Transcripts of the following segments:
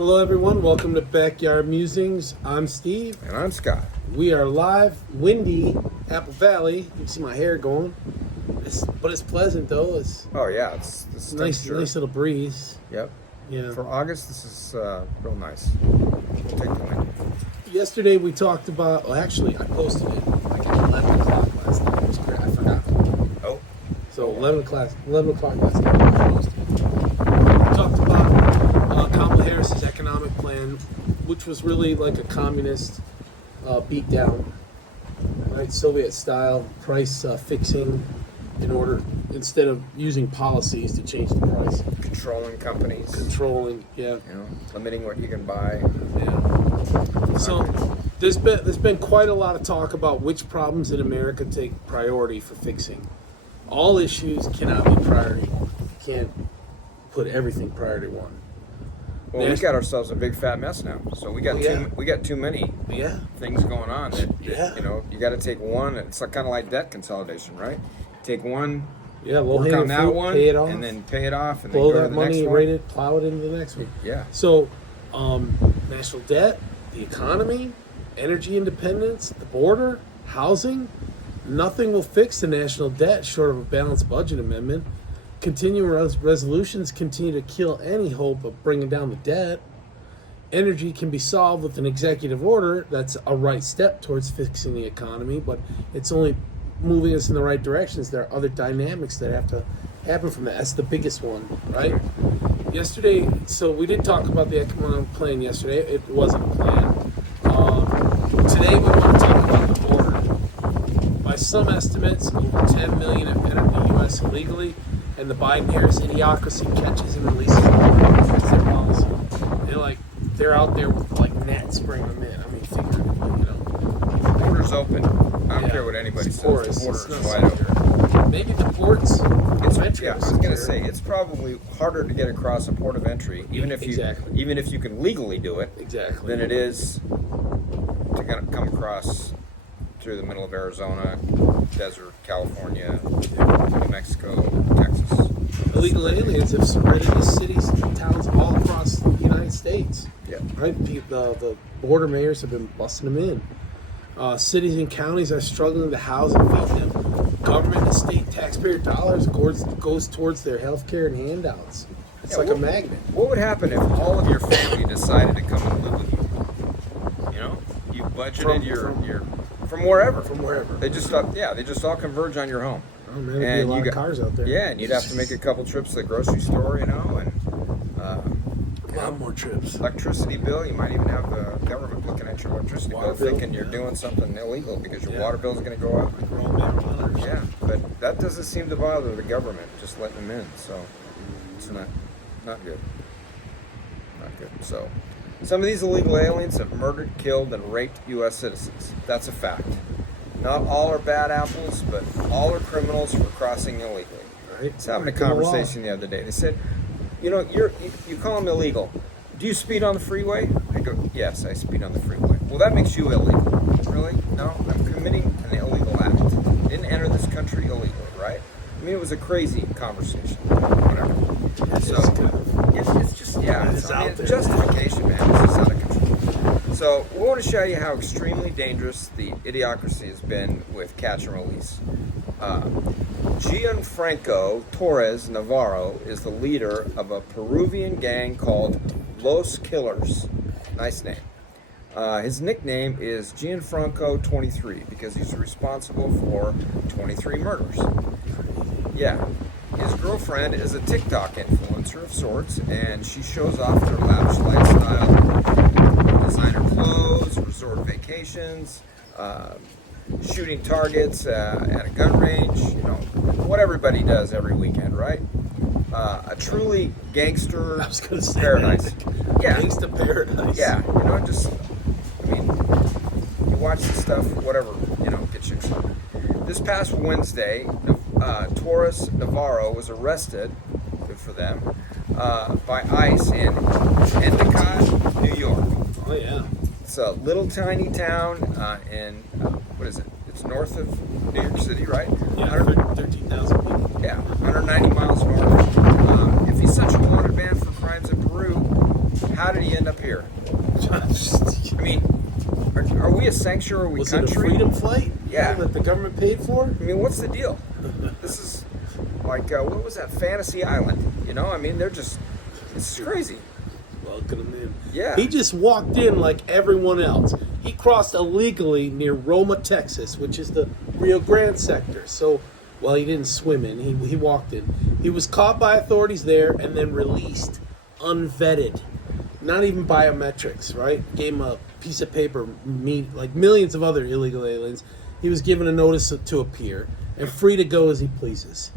Hello everyone, welcome to Backyard Musings. I'm Steve. And I'm Scott. We are live, windy, Apple Valley. You can see my hair going. But it's pleasant though. It's it's nice little breeze. Yep. Yeah. For August, this is real nice. We'll take the wind. Yesterday we talked about, I posted it like at 11 o'clock last night. It was great. I forgot. Oh. So 11 o'clock last night I posted it. We talked about Kamala Harris's economic plan, which was really like a communist beatdown, right? Soviet style price fixing in order, instead of using policies to change the price. Controlling companies. Yeah. Limiting what you can buy. Yeah. So there's been quite a lot of talk about which problems in America take priority for fixing. All issues cannot be priority one. You can't put everything priority one. Well, we got ourselves a big fat mess now. So we got too many things going on that you got to take one. It's like, kind of like debt consolidation, right? Take one. Yeah, work on that one, pay it off, and then pay it off, and blow then go that to the money, next one. rate it, plow it into the next one. Yeah. So, national debt, the economy, energy independence, the border, housing, nothing will fix the national debt short of a balanced budget amendment. Continuing resolutions continue to kill any hope of bringing down the debt. Energy can be solved with an executive order. That's a right step towards fixing the economy, but it's only moving us in the right directions. There are other dynamics that have to happen from that. That's the biggest one, right? Yesterday, so we did talk about the economic plan yesterday. It wasn't a plan. Today we want to talk about the border. By some estimates, over 10 million have entered the U.S. illegally, and the Biden Idiocracy catches and releases them. That's their policy. They're out there with like nets bringing them in. I mean, figuratively, The border's open. I don't care what anybody says. Porous. The border's It's wide open. maybe the ports. I was going to say it's probably harder to get across a port of entry, even if you can legally do it, than it is to come across through the middle of Arizona, desert, California, New Mexico, Texas. Illegal aliens have spread into cities and towns all across the United States. Yeah. Right? The border mayors have been busting them in. Cities and counties are struggling to house and feed them. Government and state taxpayer dollars goes towards their health care and handouts. It's like a magnet. What would happen if all of your family decided to come and live with you? You budgeted your from wherever. From wherever. They just all converge on your home. Oh man, there'd be a lot of cars out there. Yeah, and you'd have to make a couple trips to the grocery store, and a lot more trips. Electricity bill, you might even have the government looking at your electricity bill thinking you're doing something illegal because your water bill is going to go up. Yeah, but that doesn't seem to bother the government, just letting them in, so it's not good. Not good. So some of these illegal aliens have murdered, killed, and raped U.S. citizens. That's a fact. Not all are bad apples, but all are criminals for crossing illegally. Right. I was having a conversation the other day. They said, you call them illegal. Do you speed on the freeway? I go, yes, I speed on the freeway. Well, that makes you illegal. Really? No, I'm committing an illegal act. Didn't enter this country illegally, right? I mean, it was a crazy conversation. Whatever. It's just justification, man. It's just out of control. So we want to show you how extremely dangerous the idiocracy has been with catch and release. Gianfranco Torres Navarro is the leader of a Peruvian gang called Los Killers. Nice name. His nickname is Gianfranco 23 because he's responsible for 23 murders. Yeah. His girlfriend is a TikTok influencer of sorts, and she shows off their lavish lifestyle, designer clothes, resort vacations, shooting targets at a gun range, what everybody does every weekend, right? A truly gangster paradise. Yeah. Gangsta paradise. Yeah, you watch the stuff, whatever, gets you excited. This past Wednesday, Torres Navarro was arrested, good for them, by ICE in Endicott, New York. Oh, yeah. It's a little tiny town in, what is it? It's north of New York City, right? Yeah, 13,000 people. Yeah, 190 miles north. If he's such a wanted man for crimes in Peru, how did he end up here? I mean, are we a sanctuary Was country? it a freedom flight? Yeah. That the government paid for? I mean, what's the deal? This is like, what was that, Fantasy Island? You know, I mean, it's crazy. Welcome him in. Yeah. He just walked in like everyone else. He crossed illegally near Roma, Texas, which is the Rio Grande sector. So, well, he didn't swim in. He walked in. He was caught by authorities there and then released, unvetted. Not even biometrics, right? Gave him a piece of paper, like millions of other illegal aliens. He was given a notice to appear and free to go as he pleases.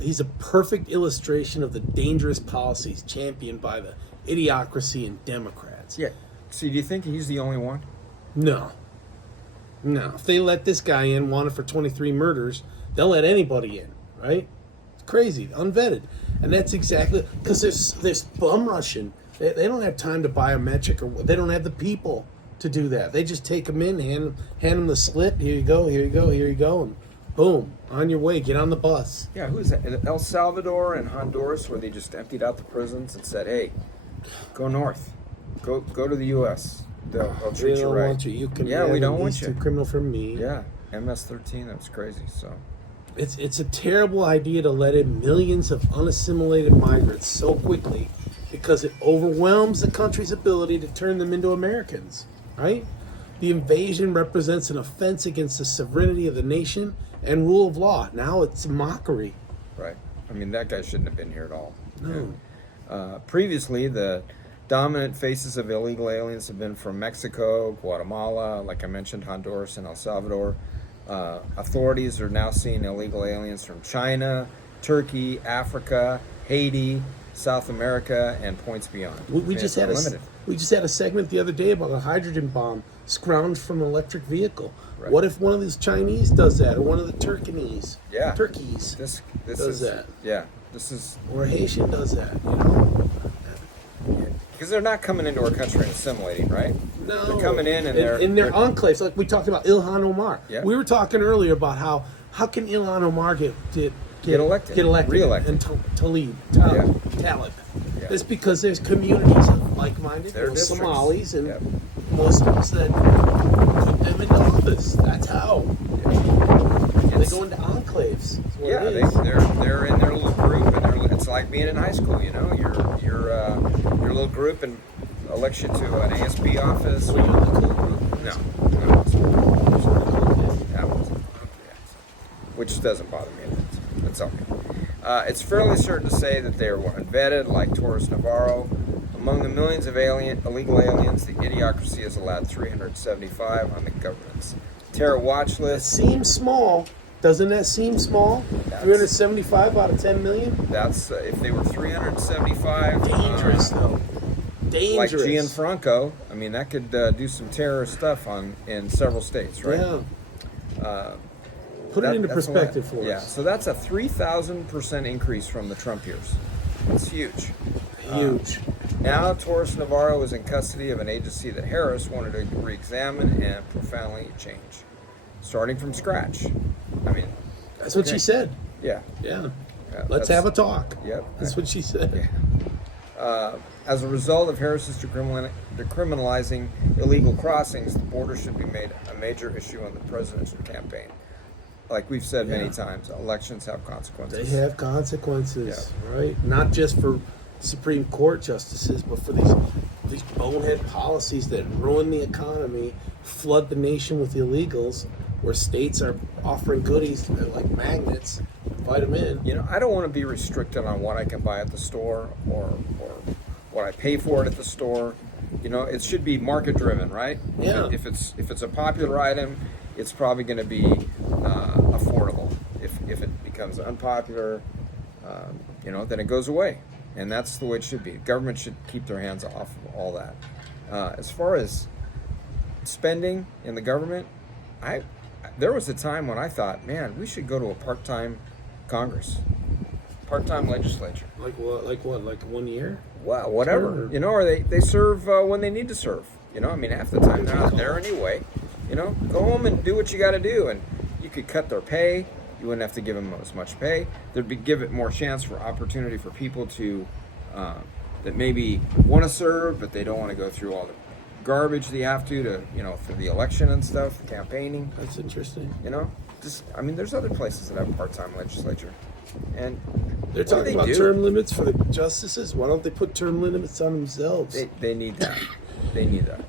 He's a perfect illustration of the dangerous policies championed by the Idiocracy and Democrats. Yeah. See, do you think he's the only one? No. If they let this guy in, wanted for 23 murders, they'll let anybody in, right? It's crazy, unvetted. And that's exactly, because there's bum rushing. They don't have time to biometric, or they don't have the people to do that. They just take them in, hand them the slip. Here you go, and boom, on your way. Get on the bus. Yeah, who is that? In El Salvador and Honduras, where they just emptied out the prisons and said, "Hey, go north, go to the U.S. They'll treat We you don't right." want you. You can Yeah, we don't want too you. criminal for me. Yeah, MS-13. That was crazy. So It's a terrible idea to let in millions of unassimilated migrants so quickly, because it overwhelms the country's ability to turn them into Americans, right? The invasion represents an offense against the sovereignty of the nation and rule of law. Now it's a mockery. right. I mean, that guy shouldn't have been here at all. No. Previously, the dominant faces of illegal aliens have been from Mexico, Guatemala, like I mentioned, Honduras, and El Salvador. Authorities are now seeing illegal aliens from China, Turkey, Africa, Haiti, South America, and points beyond. We just had a segment the other day about a hydrogen bomb scrounged from an electric vehicle. Right. What if one of these Chinese does that, or one of the Turkeys This does is that? Yeah, this is Or a Haitian does that? You know? because they're not coming into our country and assimilating, right? No, They're coming in and in their enclaves, like we talked about Ilhan Omar. Yeah. We were talking earlier about how can Ilhan Omar get elected, reelected, and Talib. Yeah. Yeah. It's because there's communities of like-minded Somalis and Yep. Muslims that put them into office. That's how they go into enclaves. That's what Yeah, it is. they're in their little group, and it's like being in high school. You know, your little group and elects you to an ASB office. Were you in the cool group? No, that wasn't. Yeah. Which doesn't bother me. That's okay. It's fairly certain to say that they were unvetted, like Torres Navarro. Among the millions of illegal aliens, the Idiocracy has allowed 375 on the government's terror watch That list. seems small. Doesn't that seem small? 375 out of 10 million? That's if they were 375. Dangerous, though. Like Dangerous. Gianfranco, I mean, that could do some terrorist stuff in several states, right? Yeah. Put it into that's a perspective lot. for Yeah, us. so that's a 3,000% increase from the Trump years. It's huge. Huge. Now, Torres Navarro is in custody of an agency that Harris wanted to re-examine and profoundly change, starting from scratch. I mean, That's what she said. yeah. Yeah. Yeah, Let's that's- have a talk. Yep. That's what she said. As a result of Harris's decriminalizing illegal crossings, the border should be made a major issue in the presidential campaign. Like we've said many times, elections have consequences. They have consequences, right? Not just for Supreme Court justices, but for these bonehead policies that ruin the economy, flood the nation with illegals, where states are offering goodies like magnets, invite them in. You know, I don't want to be restricted on what I can buy at the store or what I pay for it at the store. You know, it should be market driven, right? Yeah. If it's a popular item, it's probably going to be affordable. If it becomes unpopular, you know, then it goes away, and that's the way it should be. Government should keep their hands off of all that. As far as spending in the government, there was a time when I thought, man, we should go to a part-time Congress, part-time legislature. Like what? Like 1 year? Wow, whatever. Sure. You know, or they serve when they need to serve. You know, I mean, half the time they're not there anyway. You know, go home and do what you got to do, and you could cut their pay. You wouldn't have to give them as much pay. Give it more chance for opportunity for people to that maybe want to serve, but they don't want to go through all the garbage they have to for the election and stuff, campaigning. That's interesting. There's other places that have part-time legislature, and They're what do talking they about do? term limits for the justices. Why don't they put term limits on themselves? They need that. They need that,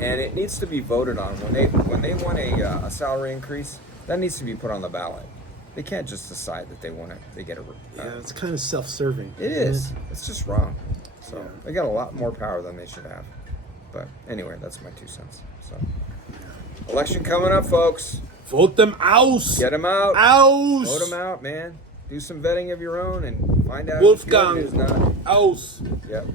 and it needs to be voted on when they want a salary increase. That needs to be put on the ballot. They can't just decide that they want it. They get a. Yeah, it's kind of self-serving. It isn't is. It's just wrong. So Yeah. they got a lot more power than they should have. But anyway, that's my 2 cents. So election coming up, folks. Vote them out. Get them out. Out. Vote them out, man. Do some vetting of your own and find out Wolfgang. who's good and who's not. Out. Yep.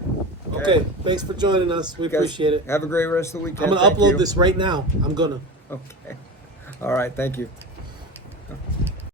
Okay. Thanks for joining us. We Guys, appreciate it. Have a great rest of the weekend. I'm gonna Thank upload you. this right now. I'm gonna. Okay. All right. Thank you.